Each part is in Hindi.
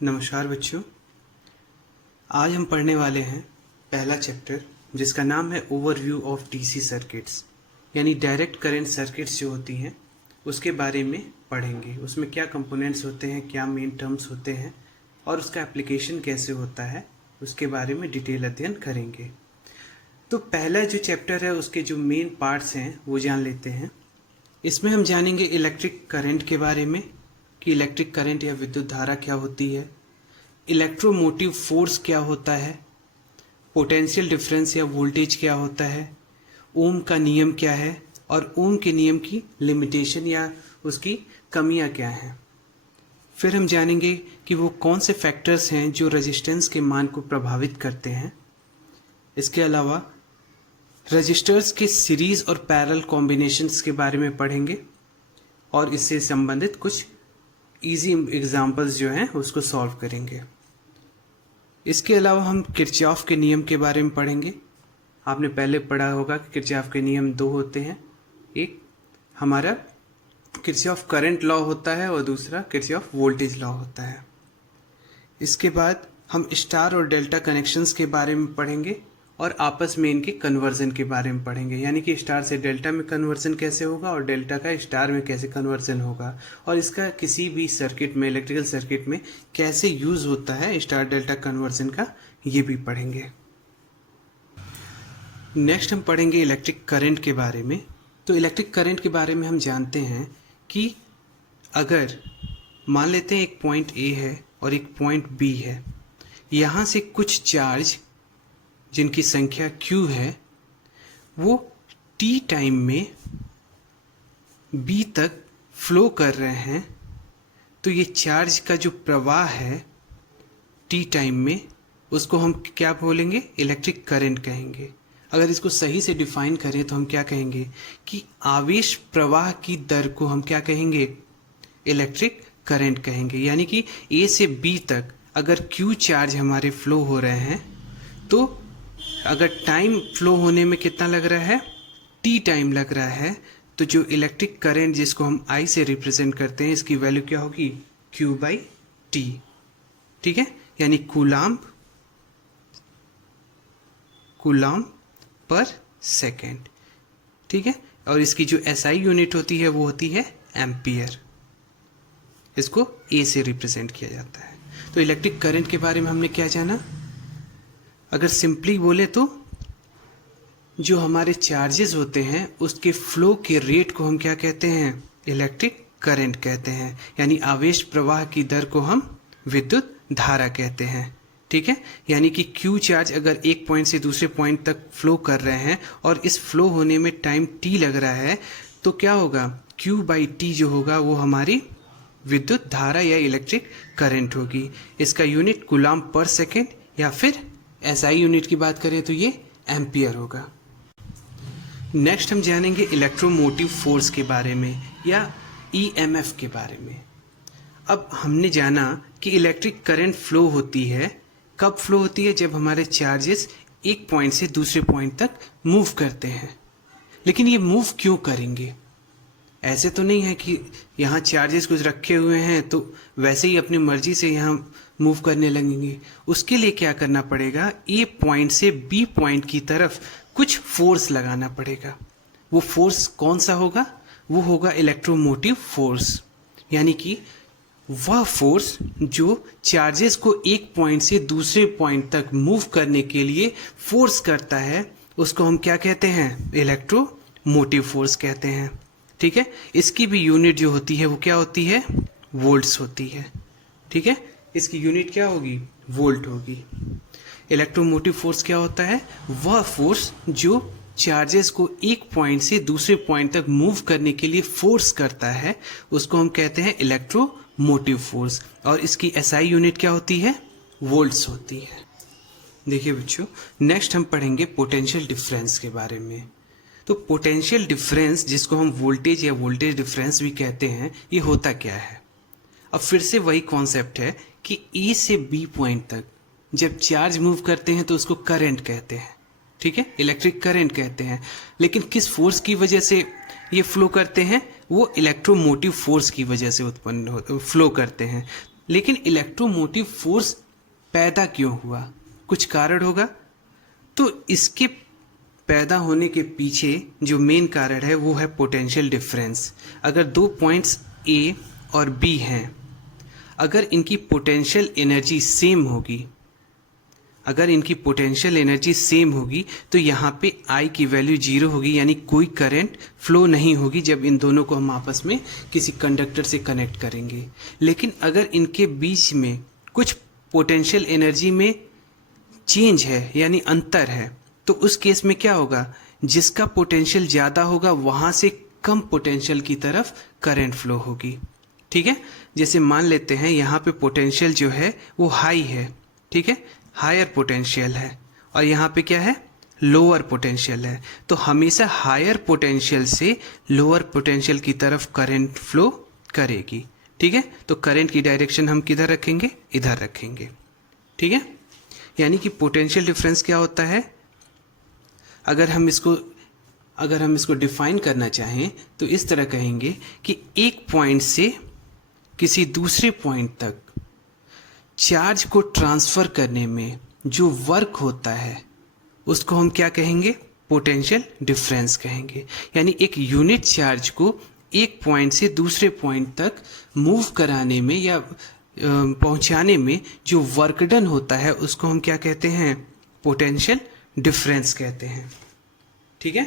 नमस्कार बच्चों। आज हम पढ़ने वाले हैं पहला चैप्टर जिसका नाम है ओवरव्यू ऑफ डीसी सर्किट्स, यानी डायरेक्ट करंट सर्किट्स जो होती हैं उसके बारे में पढ़ेंगे। उसमें क्या कंपोनेंट्स होते हैं, क्या मेन टर्म्स होते हैं और उसका एप्लीकेशन कैसे होता है, उसके बारे में डिटेल अध्ययन करेंगे। तो पहला जो चैप्टर है उसके जो मेन पार्ट्स हैं वो जान लेते हैं। इसमें हम जानेंगे इलेक्ट्रिक करंट के बारे में कि इलेक्ट्रिक करंट या विद्युत धारा क्या होती है, इलेक्ट्रोमोटिव फोर्स क्या होता है, पोटेंशियल डिफरेंस या वोल्टेज क्या होता है, ओम का नियम क्या है और ओम के नियम की लिमिटेशन या उसकी कमियां क्या हैं। फिर हम जानेंगे कि वो कौन से फैक्टर्स हैं जो रेजिस्टेंस के मान को प्रभावित करते हैं। इसके अलावा रजिस्टर्स के सीरीज और पैरेलल कॉम्बिनेशंस के बारे में पढ़ेंगे और इससे संबंधित कुछ इजी एग्जांपल्स जो हैं उसको सॉल्व करेंगे। इसके अलावा हम किरचॉफ के नियम के बारे में पढ़ेंगे। आपने पहले पढ़ा होगा कि किरचॉफ के नियम दो होते हैं, एक हमारा किरचॉफ करंट लॉ होता है और दूसरा किरचॉफ वोल्टेज लॉ होता है। इसके बाद हम स्टार और डेल्टा कनेक्शंस के बारे में पढ़ेंगे और आपस में इनके कन्वर्जन के बारे में पढ़ेंगे, यानी कि स्टार से डेल्टा में कन्वर्जन कैसे होगा और डेल्टा का स्टार में कैसे कन्वर्जन होगा और इसका किसी भी सर्किट में, इलेक्ट्रिकल सर्किट में कैसे यूज़ होता है स्टार डेल्टा कन्वर्जन का, ये भी पढ़ेंगे। नेक्स्ट हम पढ़ेंगे इलेक्ट्रिक करंट के बारे में। तो इलेक्ट्रिक करंट के बारे में हम जानते हैं कि अगर मान लेते हैं एक पॉइंट ए है और एक पॉइंट बी है, यहाँ से कुछ चार्ज जिनकी संख्या Q है वो T टाइम में B तक फ्लो कर रहे हैं, तो ये चार्ज का जो प्रवाह है T टाइम में उसको हम क्या बोलेंगे, इलेक्ट्रिक करंट कहेंगे। अगर इसको सही से डिफाइन करें तो हम क्या कहेंगे कि आवेश प्रवाह की दर को हम क्या कहेंगे, इलेक्ट्रिक करंट कहेंगे। यानी कि A से B तक अगर Q चार्ज हमारे फ्लो हो रहे हैं तो अगर टाइम फ्लो होने में कितना लग रहा है, T टाइम लग रहा है, तो जो इलेक्ट्रिक करंट जिसको हम I से रिप्रेजेंट करते हैं इसकी वैल्यू क्या होगी, Q/T। ठीक है, यानी कूलाम्ब पर सेकेंड। ठीक है, और इसकी जो SI यूनिट होती है वो होती है एम्पियर। इसको A से रिप्रेजेंट किया जाता है। तो इलेक्ट्रिक करंट के बारे में हमने क्या जाना, अगर सिंपली बोले तो जो हमारे चार्जेस होते हैं उसके फ्लो के रेट को हम क्या कहते हैं, इलेक्ट्रिक करंट कहते हैं। यानी आवेश प्रवाह की दर को हम विद्युत धारा कहते हैं। ठीक है, यानी कि Q चार्ज अगर एक पॉइंट से दूसरे पॉइंट तक फ्लो कर रहे हैं और इस फ्लो होने में टाइम T लग रहा है, तो क्या होगा, Q/T जो होगा वो हमारी विद्युत धारा या इलेक्ट्रिक करंट होगी। इसका यूनिट कूलाम्ब पर सेकेंड या फिर SI यूनिट की बात करें तो ये एम्पियर होगा। नेक्स्ट हम जानेंगे इलेक्ट्रोमोटिव फोर्स के बारे में या EMF के बारे में। अब हमने जाना कि इलेक्ट्रिक करंट फ्लो होती है, कब फ्लो होती है, जब हमारे चार्जेस एक पॉइंट से दूसरे पॉइंट तक मूव करते हैं। लेकिन ये मूव क्यों करेंगे, ऐसे तो नहीं है कि यहाँ चार्जेस कुछ रखे हुए हैं तो वैसे ही अपनी मर्जी से यहाँ मूव करने लगेंगे। उसके लिए क्या करना पड़ेगा, ए पॉइंट से बी पॉइंट की तरफ कुछ फोर्स लगाना पड़ेगा। वो फोर्स कौन सा होगा, वो होगा इलेक्ट्रोमोटिव फोर्स। यानी कि वह फोर्स जो चार्जेस को एक पॉइंट से दूसरे पॉइंट तक मूव करने के लिए फोर्स करता है उसको हम क्या कहते हैं, इलेक्ट्रोमोटिव फोर्स कहते हैं। ठीक है, इसकी भी यूनिट जो होती है वो क्या होती है, वोल्ट्स होती है। ठीक है, इसकी यूनिट क्या होगी, वोल्ट होगी। इलेक्ट्रोमोटिव फोर्स क्या होता है, वह फोर्स जो चार्जेस को एक पॉइंट से दूसरे पॉइंट तक मूव करने के लिए फोर्स करता है उसको हम कहते हैं इलेक्ट्रोमोटिव फोर्स। और इसकी SI यूनिट क्या होती है, वोल्ट्स होती है। देखिए बच्चों, नेक्स्ट हम पढ़ेंगे पोटेंशियल डिफरेंस के बारे में। तो पोटेंशियल डिफरेंस जिसको हम वोल्टेज या वोल्टेज डिफरेंस भी कहते हैं, ये होता क्या है। अब फिर से वही कॉन्सेप्ट है कि A से B पॉइंट तक जब चार्ज मूव करते हैं तो उसको करंट कहते हैं। ठीक है, इलेक्ट्रिक करंट कहते हैं। लेकिन किस फोर्स की वजह से ये फ्लो करते हैं, वो इलेक्ट्रोमोटिव फोर्स की वजह से उत्पन्न फ्लो करते हैं। लेकिन इलेक्ट्रोमोटिव फोर्स पैदा क्यों हुआ? कुछ कारण होगा। तो इसके पैदा होने के पीछे जो मेन कारण है वो है पोटेंशियल डिफरेंस। अगर दो पॉइंट्स ए और बी हैं, अगर इनकी पोटेंशियल एनर्जी सेम होगी, अगर इनकी पोटेंशियल एनर्जी सेम होगी तो यहाँ पे I की वैल्यू 0 होगी, यानी कोई करंट फ्लो नहीं होगी जब इन दोनों को हम आपस में किसी कंडक्टर से कनेक्ट करेंगे। लेकिन अगर इनके बीच में कुछ पोटेंशियल एनर्जी में चेंज है यानी अंतर है, तो उस केस में क्या होगा? जिसका पोटेंशियल ज़्यादा होगा वहाँ से कम पोटेंशियल की तरफ करंट फ्लो होगी। ठीक है, जैसे मान लेते हैं यहाँ पे पोटेंशियल जो है वो हाई है, ठीक है, हायर पोटेंशियल है, और यहाँ पे क्या है? लोअर पोटेंशियल है। तो हमेशा हायर पोटेंशियल से लोअर पोटेंशियल की तरफ करंट फ्लो करेगी। ठीक है, तो करंट की डायरेक्शन हम किधर रखेंगे? इधर रखेंगे। ठीक है, यानी कि पोटेंशियल डिफरेंस क्या होता है? अगर हम इसको डिफाइन करना चाहें तो इस तरह कहेंगे कि एक पॉइंट से किसी दूसरे पॉइंट तक चार्ज को ट्रांसफ़र करने में जो वर्क होता है उसको हम क्या कहेंगे? पोटेंशियल डिफरेंस कहेंगे। यानी एक यूनिट चार्ज को एक पॉइंट से दूसरे पॉइंट तक मूव कराने में या पहुंचाने में जो वर्क डन होता है उसको हम क्या कहते हैं? पोटेंशियल डिफरेंस कहते हैं। ठीक है,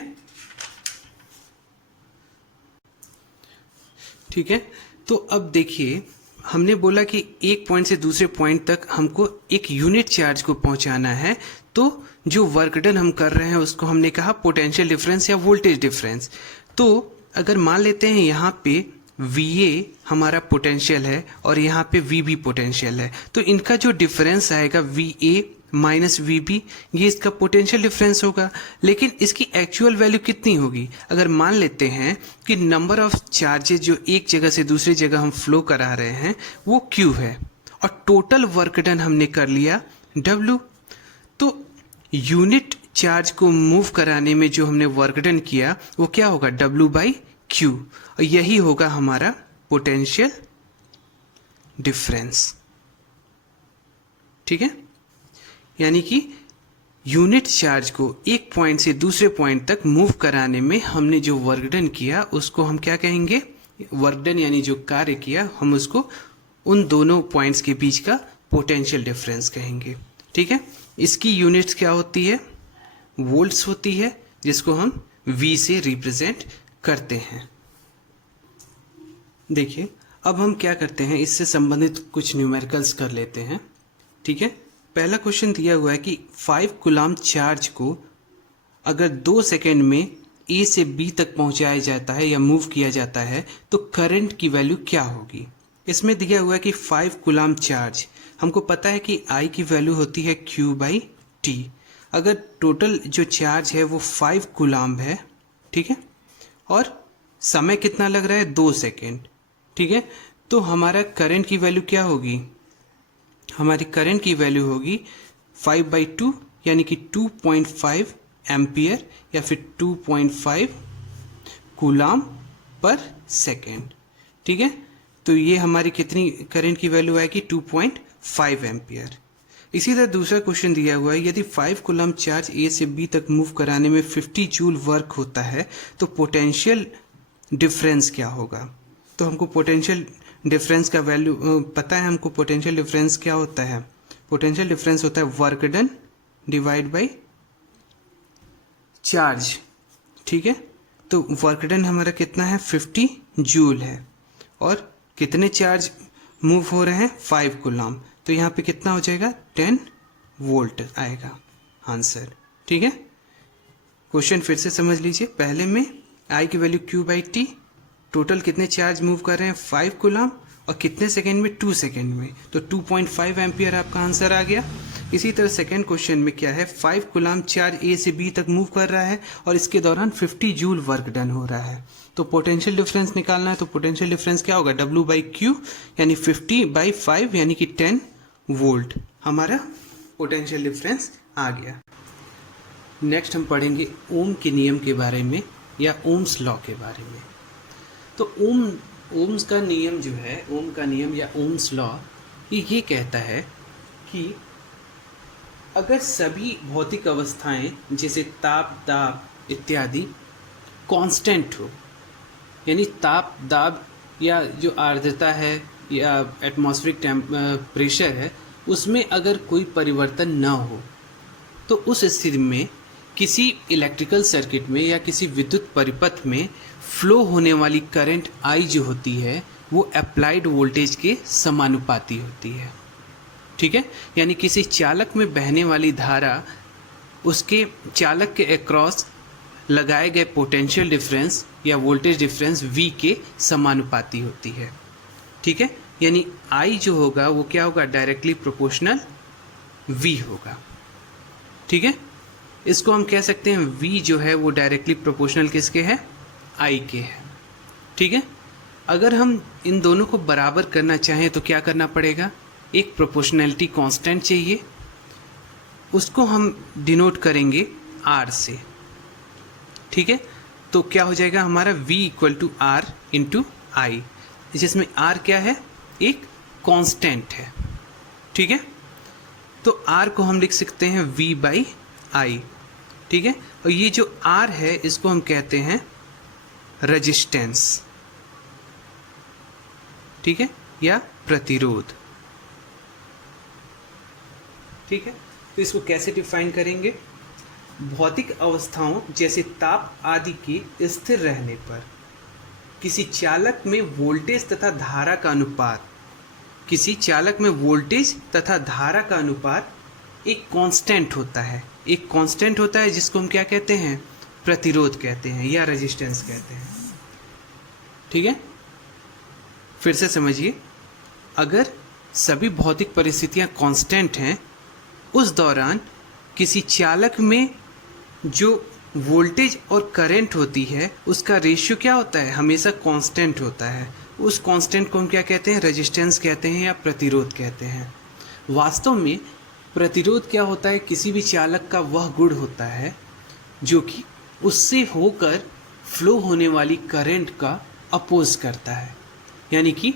ठीक है। तो अब देखिए, हमने बोला कि एक पॉइंट से दूसरे पॉइंट तक हमको एक यूनिट चार्ज को पहुंचाना है, तो जो वर्क डन हम कर रहे हैं उसको हमने कहा पोटेंशियल डिफरेंस या वोल्टेज डिफरेंस। तो अगर मान लेते हैं यहाँ पे VA हमारा पोटेंशियल है और यहाँ पे VB पोटेंशियल है, तो इनका जो डिफरेंस आएगा VA माइनस VB, ये इसका पोटेंशियल डिफरेंस होगा। लेकिन इसकी एक्चुअल वैल्यू कितनी होगी? अगर मान लेते हैं कि नंबर ऑफ चार्जेस जो एक जगह से दूसरी जगह हम फ्लो करा रहे हैं वो Q है, और टोटल वर्क डन हमने कर लिया W। तो यूनिट चार्ज को मूव कराने में जो हमने वर्क डन किया वो क्या होगा? W/Q, और यही होगा हमारा पोटेंशियल डिफरेंस। ठीक है, यानी कि यूनिट चार्ज को एक पॉइंट से दूसरे पॉइंट तक मूव कराने में हमने जो वर्क डन किया उसको हम क्या कहेंगे? वर्क डन यानी जो कार्य किया हम उसको उन दोनों पॉइंट्स के बीच का पोटेंशियल डिफरेंस कहेंगे। ठीक है, इसकी यूनिट्स क्या होती है? वोल्ट्स होती है, जिसको हम V से रिप्रेजेंट करते हैं। देखिए, अब हम क्या करते हैं, इससे संबंधित कुछ न्यूमेरिकल्स कर लेते हैं। ठीक है, पहला क्वेश्चन दिया हुआ है कि 5 कूलम्ब चार्ज को अगर 2 सेकेंड में A से B तक पहुंचाया जाता है या मूव किया जाता है तो करंट की वैल्यू क्या होगी? इसमें दिया हुआ है कि 5 कूलम्ब चार्ज, हमको पता है कि I की वैल्यू होती है Q/T। अगर टोटल जो चार्ज है वो 5 कूलम्ब है, ठीक है, और समय कितना लग रहा है? 2 सेकेंड। ठीक है, तो हमारा करंट की वैल्यू क्या होगी? हमारी करंट की वैल्यू होगी 5/2 यानी कि 2.5 एम्पियर या फिर 2.5 कूलम्ब पर सेकेंड। ठीक है, तो ये हमारी कितनी करंट की वैल्यू आएगी? 2.5 एम्पियर। इसी तरह दूसरा क्वेश्चन दिया हुआ है, यदि 5 कूलम्ब चार्ज A से B तक मूव कराने में 50 जूल वर्क होता है तो पोटेंशियल डिफरेंस क्या होगा? तो हमको पोटेंशियल डिफरेंस का वैल्यू पता है। हमको पोटेंशियल डिफरेंस क्या होता है? पोटेंशियल डिफरेंस होता है work done divide by charge. ठीक है, तो वर्क डन हमारा कितना है? 50 जूल है, और कितने चार्ज मूव हो रहे हैं? 5 कूलम्ब। तो यहाँ पे कितना हो जाएगा? 10 वोल्ट आएगा आंसर। ठीक है, क्वेश्चन फिर से समझ लीजिए। पहले में I की वैल्यू Q/T, टोटल कितने चार्ज मूव कर रहे हैं? 5 कूलम्ब, और कितने सेकेंड में? 2 सेकेंड में, तो 2.5 एम्पियर आपका आंसर आ गया। इसी तरह सेकेंड क्वेश्चन में क्या है? 5 कूलम्ब चार्ज A से B तक मूव कर रहा है और इसके दौरान 50 जूल वर्क डन हो रहा है। तो पोटेंशियल डिफरेंस निकालना है, तो पोटेंशियल डिफरेंस क्या होगा? W/Q यानी 50/5 यानी कि 10 वोल्ट। हमारा पोटेंशियल डिफरेंस आ गया। नेक्स्ट हम पढ़ेंगे ओम के नियम के बारे में या ओम्स लॉ के बारे में। तो ओम्स का नियम जो है, ओम का नियम या ओम्स लॉ ये कहता है कि अगर सभी भौतिक अवस्थाएं जैसे ताप, दाब इत्यादि कांस्टेंट हो, यानी ताप, दाब या जो आर्द्रता है या एटमॉस्फेरिक प्रेशर है, उसमें अगर कोई परिवर्तन न हो, तो उस स्थिति में किसी इलेक्ट्रिकल सर्किट में या किसी विद्युत परिपथ में फ्लो होने वाली करंट आई जो होती है वो अप्लाइड वोल्टेज के समानुपाती होती है। ठीक है, यानी किसी चालक में बहने वाली धारा उसके चालक के अक्रॉस लगाए गए पोटेंशियल डिफरेंस या वोल्टेज डिफरेंस V के समानुपाती होती है। ठीक है, यानी I जो होगा वो क्या होगा, डायरेक्टली प्रोपोर्शनल V होगा। ठीक है, इसको हम कह सकते हैं V जो है वो डायरेक्टली प्रोपोर्शनल किसके है, I के है। ठीक है, अगर हम इन दोनों को बराबर करना चाहें तो क्या करना पड़ेगा, एक प्रोपोर्शनैलिटी कांस्टेंट चाहिए, उसको हम डिनोट करेंगे R से। ठीक है, तो क्या हो जाएगा हमारा V equal to R into I, जिसमें R क्या है, एक कांस्टेंट है। ठीक है, तो R को हम लिख सकते हैं V बाई आई। ठीक है, और ये जो R है इसको हम कहते हैं रेजिस्टेंस। ठीक है, या प्रतिरोध। ठीक है, तो इसको कैसे डिफाइन करेंगे, भौतिक अवस्थाओं जैसे ताप आदि के स्थिर रहने पर किसी चालक में वोल्टेज तथा धारा का अनुपात, किसी चालक में वोल्टेज तथा धारा का अनुपात एक कांस्टेंट होता है, एक कांस्टेंट होता है जिसको हम क्या कहते हैं, प्रतिरोध कहते हैं या रेजिस्टेंस कहते हैं। ठीक है, फिर से समझिए, अगर सभी भौतिक परिस्थितियां कांस्टेंट हैं, उस दौरान किसी चालक में जो वोल्टेज और करंट होती है उसका रेशियो क्या होता है, हमेशा कांस्टेंट होता है। उस कांस्टेंट को हम क्या कहते हैं, रेजिस्टेंस कहते हैं या प्रतिरोध कहते हैं। वास्तव में प्रतिरोध क्या होता है, किसी भी चालक का वह गुण होता है जो कि उससे होकर फ्लो होने वाली करंट का अपोज करता है। यानी कि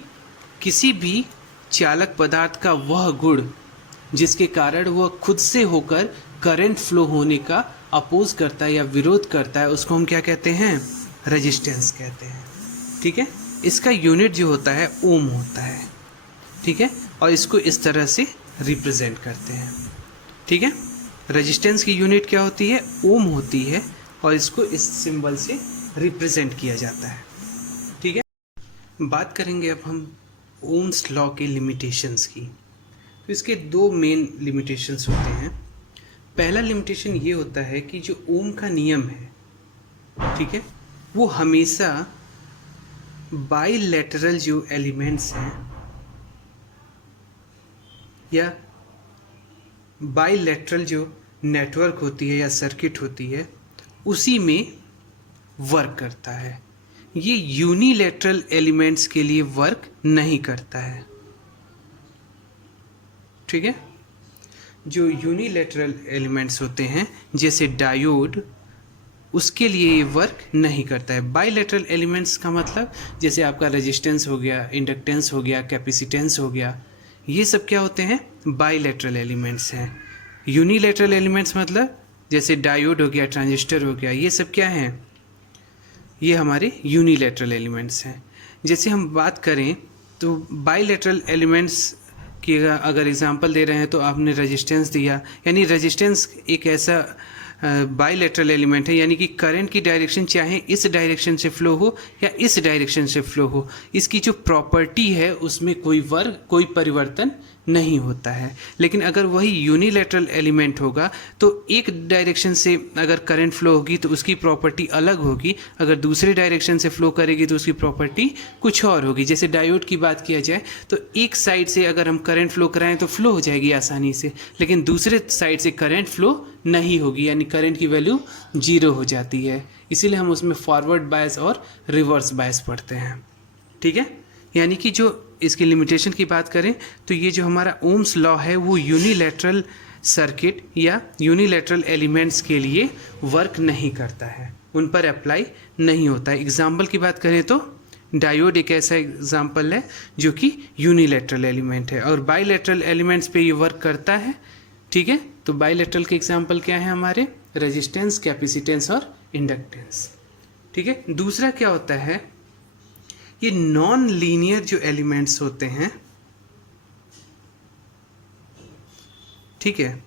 किसी भी चालक पदार्थ का वह गुण जिसके कारण वह खुद से होकर करंट फ्लो होने का अपोज करता है या विरोध करता है, उसको हम क्या कहते हैं, रेजिस्टेंस कहते हैं। ठीक है, इसका यूनिट जो होता है ओम होता है। ठीक है, और इसको इस तरह से रिप्रेजेंट करते हैं। ठीक है, रेजिस्टेंस की यूनिट क्या होती है, ओम होती है, और इसको इस सिंबल से रिप्रेजेंट किया जाता है। ठीक है, बात करेंगे अब हम ओम्स लॉ के लिमिटेशंस की। तो इसके दो मेन लिमिटेशंस होते हैं। पहला लिमिटेशन ये होता है कि जो ओम का नियम है, ठीक है, वो हमेशा बाइलेटरल जो एलिमेंट्स हैं या बाइलेटरल जो नेटवर्क होती है या सर्किट होती है उसी में वर्क करता है। ये यूनिलैटरल एलिमेंट्स के लिए वर्क नहीं करता है। ठीक है, जो यूनिलैटरल एलिमेंट्स होते हैं जैसे डायोड, उसके लिए ये वर्क नहीं करता है। बाइलेटरल एलिमेंट्स का मतलब जैसे आपका रेजिस्टेंस हो गया, इंडक्टेंस हो गया, कैपेसिटेंस हो गया, ये सब क्या होते हैं, बाइलेटरल एलिमेंट्स हैं। यूनिलैटरल एलिमेंट्स मतलब जैसे डायोड हो गया, ट्रांजिस्टर हो गया, ये सब क्या हैं, ये हमारे यूनिलैटरल एलिमेंट्स हैं। जैसे हम बात करें तो बाइलेटरल एलिमेंट्स की अगर एग्जांपल दे रहे हैं तो आपने रेजिस्टेंस दिया, यानी रेजिस्टेंस एक ऐसा बाइलेटरल एलिमेंट है, यानी कि करंट की डायरेक्शन चाहे इस डायरेक्शन से फ्लो हो या इस डायरेक्शन से फ्लो हो, इसकी जो प्रॉपर्टी है उसमें कोई परिवर्तन नहीं होता है। लेकिन अगर वही यूनिलैटरल एलिमेंट होगा तो एक डायरेक्शन से अगर करंट फ्लो होगी तो उसकी प्रॉपर्टी अलग होगी, अगर दूसरे डायरेक्शन से फ्लो करेगी तो उसकी प्रॉपर्टी कुछ और होगी। जैसे डायोड की बात किया जाए तो एक साइड से अगर हम करंट फ्लो कराएं तो फ्लो हो जाएगी आसानी से, लेकिन दूसरे साइड से करंट फ्लो नहीं होगी, यानी करंट की वैल्यू 0 हो जाती है। इसीलिए हम उसमें फॉरवर्ड बायस और रिवर्स बायस पढ़ते हैं। ठीक है, यानी कि जो इसकी लिमिटेशन की बात करें तो ये जो हमारा ओम्स लॉ है वो यूनिलैटरल सर्किट या यूनिलैटरल एलिमेंट्स के लिए वर्क नहीं करता है, उन पर अप्लाई नहीं होता है। एग्जाम्पल की बात करें तो डायोड एक ऐसा एग्जाम्पल है जो कि यूनिलैटरल एलिमेंट है और बाईलैटरल एलिमेंट्स पे ये वर्क करता है। ठीक है, तो बाईलैटरल के एग्जाम्पल क्या है हमारे, रेजिस्टेंस, कैपेसिटेंस और इंडक्टेंस। ठीक है, दूसरा क्या होता है, ये नॉन लीनियर जो एलिमेंट्स होते हैं, ठीक है,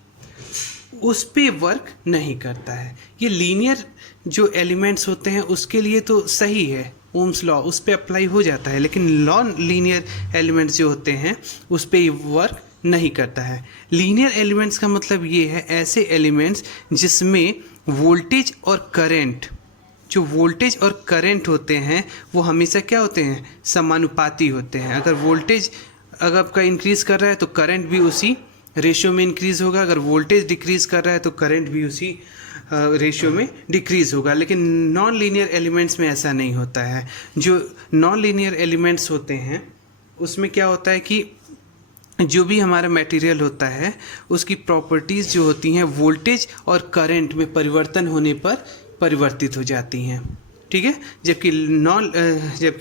उस पे वर्क नहीं करता है। ये लीनियर जो एलिमेंट्स होते हैं उसके लिए तो सही है, ओम्स लॉ उस पे अप्लाई हो जाता है, लेकिन नॉन लीनियर एलिमेंट्स जो होते हैं उस पे ये वर्क नहीं करता है। लीनियर एलिमेंट्स का मतलब ये है ऐसे एलिमेंट्स जिसमें वोल्टेज और करंट, जो वोल्टेज और करंट होते हैं वो हमेशा क्या होते हैं, समानुपाती होते हैं। अगर वोल्टेज अगर आपका इंक्रीज़ कर रहा है तो करंट भी उसी रेशियो में इंक्रीज़ होगा, अगर वोल्टेज डिक्रीज़ कर रहा है तो करंट भी उसी रेशियो में डिक्रीज़ होगा। लेकिन नॉन लीनियर एलिमेंट्स में ऐसा नहीं होता है। जो नॉन लीनियर एलिमेंट्स होते हैं उसमें क्या होता है कि जो भी हमारा मटेरियल होता है उसकी प्रॉपर्टीज़ जो होती हैं वोल्टेज और करंट में परिवर्तन होने पर परिवर्तित हो जाती हैं। ठीक है, जबकि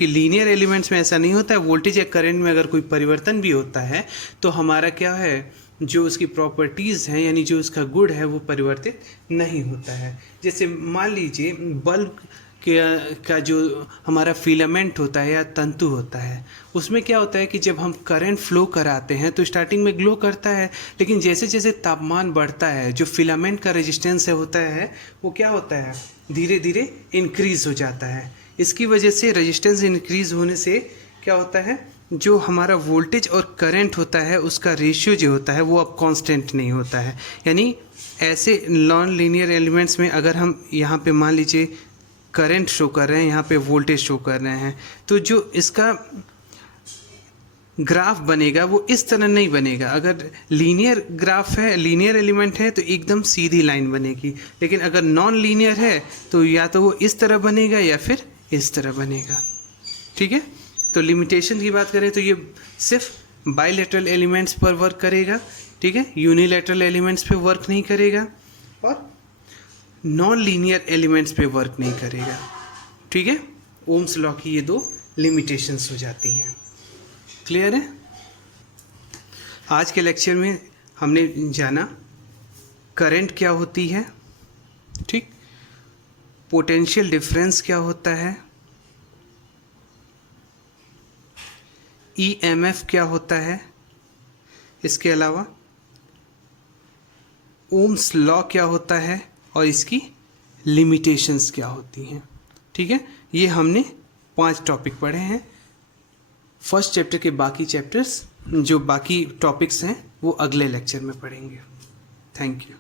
लीनियर एलिमेंट्स में ऐसा नहीं होता है। वोल्टेज या करंट में अगर कोई परिवर्तन भी होता है तो हमारा क्या है, जो उसकी प्रॉपर्टीज़ हैं यानी जो उसका गुण है वो परिवर्तित नहीं होता है। जैसे मान लीजिए बल्ब का जो हमारा फिलामेंट होता है या तंतु होता है, उसमें क्या होता है कि जब हम करंट फ्लो कराते हैं तो स्टार्टिंग में ग्लो करता है, लेकिन जैसे जैसे तापमान बढ़ता है जो फिलामेंट का रेजिस्टेंस होता है वो क्या होता है, धीरे धीरे इंक्रीज़ हो जाता है। इसकी वजह से रेजिस्टेंस इंक्रीज़ होने से क्या होता है, जो हमारा वोल्टेज और करंट होता है उसका रेशियो जो होता है वो अब कांस्टेंट नहीं होता है। यानी ऐसे नॉन लीनियर एलिमेंट्स में अगर हम यहाँ पे मान लीजिए करंट शो कर रहे हैं, यहाँ पे वोल्टेज शो कर रहे हैं, तो जो इसका ग्राफ बनेगा वो इस तरह नहीं बनेगा। अगर लीनियर ग्राफ है, लीनियर एलिमेंट है तो एकदम सीधी लाइन बनेगी, लेकिन अगर नॉन लीनियर है तो या तो वो इस तरह बनेगा या फिर इस तरह बनेगा। ठीक है, तो लिमिटेशन की बात करें तो ये सिर्फ बाईलैटरल एलिमेंट्स पर वर्क करेगा। ठीक है, यूनिलैटरल एलिमेंट्स पे वर्क नहीं करेगा और नॉन लीनियर एलिमेंट्स पे वर्क नहीं करेगा। ठीक है, ओम्स लॉ की ये दो लिमिटेशंस हो जाती हैं। क्लियर है? आज के लेक्चर में हमने जाना करंट क्या होती है, ठीक, पोटेंशियल डिफरेंस क्या होता है, ईएमएफ क्या होता है, इसके अलावा ओम्स लॉ क्या होता है और इसकी लिमिटेशंस क्या होती हैं। ठीक है, ये हमने 5 टॉपिक पढ़े हैं। फर्स्ट चैप्टर के बाकी चैप्टर्स जो बाकी टॉपिक्स हैं वो अगले लेक्चर में पढ़ेंगे। Thank you.